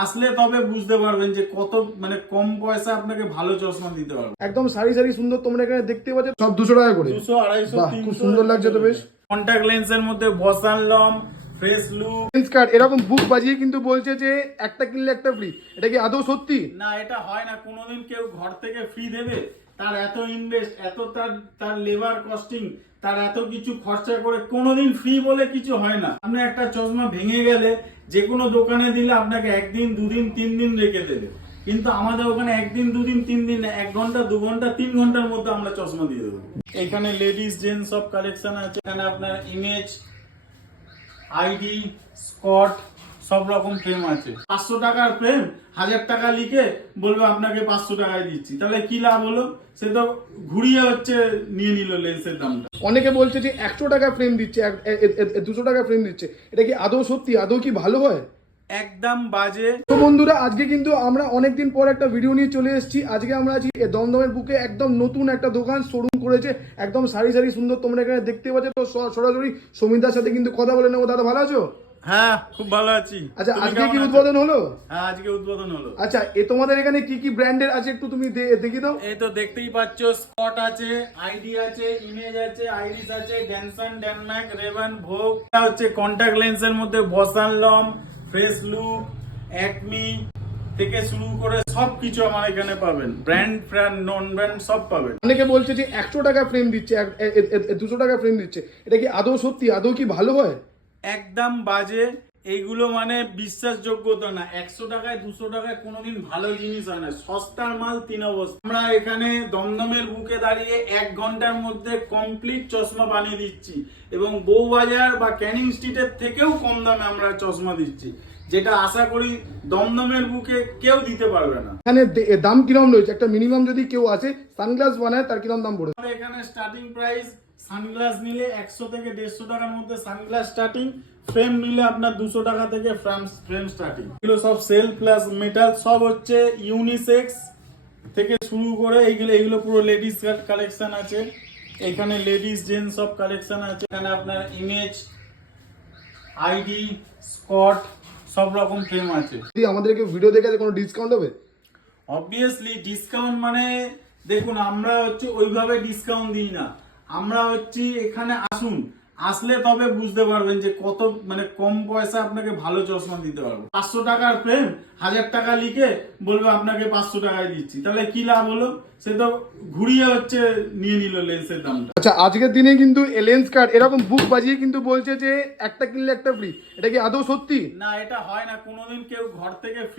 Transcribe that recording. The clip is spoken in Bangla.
আসলে তবে বুঝতে পারবেন যে কত মানে কম পয়সা আপনাকে ভালো চশমা দিতে পারবে একদম সারি সারি সুন্দর তোমরা এখানে দেখতে পাচ্ছ সব দুশো টাকা করে। দুশো আড়াইশো খুব সুন্দর লাগছে তো বেশ। কন্ট্যাক্ট লেন্সের মধ্যে বসান লম ফ্রেশ লুক লেন্স কার্ড এরকম বুক বাজিয়ে কিন্তু বলছে যে একটা কিনলে একটা ফ্রি এটা কি আদৌ সত্যি? না এটা হয় না কোনোদিন কেউ ঘর থেকে ফ্রি দেবে? তার এত ইনভেস্ট এত তার তার লেবার কস্টিং তার এত কিছু খরচা করে কোনোদিন ফ্রি বলে কিছু হয় না। আপনি একটা চশমা ভেঙে গেলে যে কোনো দোকানে দিলে আপনাকে একদিন, দুদিন তিন দিন রেখে দেবে। কিন্তু আমাদের ওখানে একদিন, দুদিন তিন দিন এক ঘণ্টা, দু ঘণ্টা, তিন ঘণ্টার মধ্যে আমরা চশমা দিয়ে দেবো। এখানে লেডিস জেন্টস সব কালেকশন আছে। এখানে আপনার ইমেজ আইডি স্কট সব রকম ফ্রেম আছে। পাঁচশো টাকার ফ্রেম হাজার টাকা লিখে বলবে আপনাকে পাঁচশো টাকায় দিচ্ছি। তাহলে কি লাভ হলো? সে তো ঘুরিয়ে হচ্ছে নিয়ে নিল লেন্সের দামটা। অনেকে বলছে যে একশো টাকা ফ্রেম দিচ্ছে দুশো টাকা ফ্রেম দিচ্ছে। এটা কি আদৌ সত্যি? আদৌ কি ভালো হয়? একদম বাজে। তো বন্ধুরা আজকে কিন্তু আমরা অনেকদিন পর একটা ভিডিও নিয়ে চলে এসেছি। আজকে আমরা আছি দমদমের বুকে একদম নতুন একটা দোকান শোরুম করেছে। একদম সারি সারি সুন্দর তোমরা এখানে দেখতে পাচ্ছ। তো সরাসরি সমিতার সাথে কিন্তু কথা বলে নেব। দাদা ভালো আছো? হ্যাঁ খুব ভালো আছি। আচ্ছা আজকে কি উদ্বোধন হলো? হ্যাঁ আজকে উদ্বোধন হলো। আচ্ছা এ তোমাদের এখানে কি কি ব্র্যান্ডের আছে একটু তুমি দেখিয়ে দাও। এই তো দেখতেই পাচ্ছ স্পট আছে আইডি আছে ইমেজ আছে আইরিস আছে ড্যানসন ড্যানম্যাক রেভেন ভোগ হচ্ছে কন্টাক্ট লেন্সের মধ্যে বসান লম ফ্রেশ লুক একমি থেকে শুরু করে সব কিছু আমার এখানে পাবেন। ব্র্যান্ড ফ্র্যান্ড নন ব্র্যান্ড সব পাবেন। অনেকে বলছে যে একশো টাকা ফ্রেম দিচ্ছে দুশো টাকা ফ্রেম দিচ্ছে। এটা কি আদৌ সত্যি? আদৌ কি ভালো হয়? একদম বাজে। এইগুলো মানে বিশ্বাসযোগ্যতা না। একশো টাকায় দুশো টাকায় কোনোদিন ভালো জিনিস হয় না। সস্তার মাল তিন অবস্থা। আমরা এখানে দমদমের বুকে দাঁড়িয়ে এক ঘণ্টার মধ্যে কমপ্লিট চশমা বানিয়ে দিচ্ছি এবং বউবাজার বা ক্যানিং স্ট্রিটের থেকেও কম দামে আমরা চশমা দিচ্ছি যেটা আশা করি দমদমের বুকে কেউ দিতে পারবে না। এখানে দাম কিরম রয়েছে? একটা মিনিমাম যদি কেউ আছে সানগ্লাস বানায় তার কিরম দাম পড়ে? এখানে স্টার্টিং প্রাইস সানগ্লাস নিলে একশো থেকে দেড়শো টাকার মধ্যে সানগ্লাস স্টার্টিং ফ্রেম নিলে আপনার দুশো টাকা থেকে ফ্রেম ফ্রেম স্টার্টিং এগুলো সব সেল প্লাস মেটাল সব হচ্ছে ইউনিসেক্স থেকে শুরু করে এইগুলো এইগুলো পুরো লেডিস কালেকশন আছে। এখানে লেডিস জেন্টস সব কালেকশন আছে। এখানে আপনার ইমেজ আইডি স্কট সব রকম ফ্রেম আছে। যদি আমাদেরকে ভিডিও দেখে কোনো ডিসকাউন্ট হবে? অবভিয়াসলি ডিসকাউন্ট মানে দেখুন আমরা হচ্ছে ওইভাবে ডিসকাউন্ট দিই না। আমরা হচ্ছে এখানে আসুন আসলে তবে বুঝতে পারবেন যে কত মানে কম পয়সা আপনাকে ভালো চশমা দিতে পারব। পাঁচশো টাকার ফ্রেম হাজার টাকা লিখে বলবে আপনাকে পাঁচশো টাকায় দিচ্ছি। তাহলে কি লাভ হলো? সে তো ঘুরিয়ে হচ্ছে নিয়ে নিল লেন্সের দামটা। আচ্ছা আজকের দিনে কিন্তু লেন্স কার্ড এরকম বুক বাজিয়ে কিন্তু বলছে যে একটা কিনলে একটা ফ্রি এটা কি আদৌ সত্যি? না এটা হয় না। কোনোদিন কেউ ঘর থেকে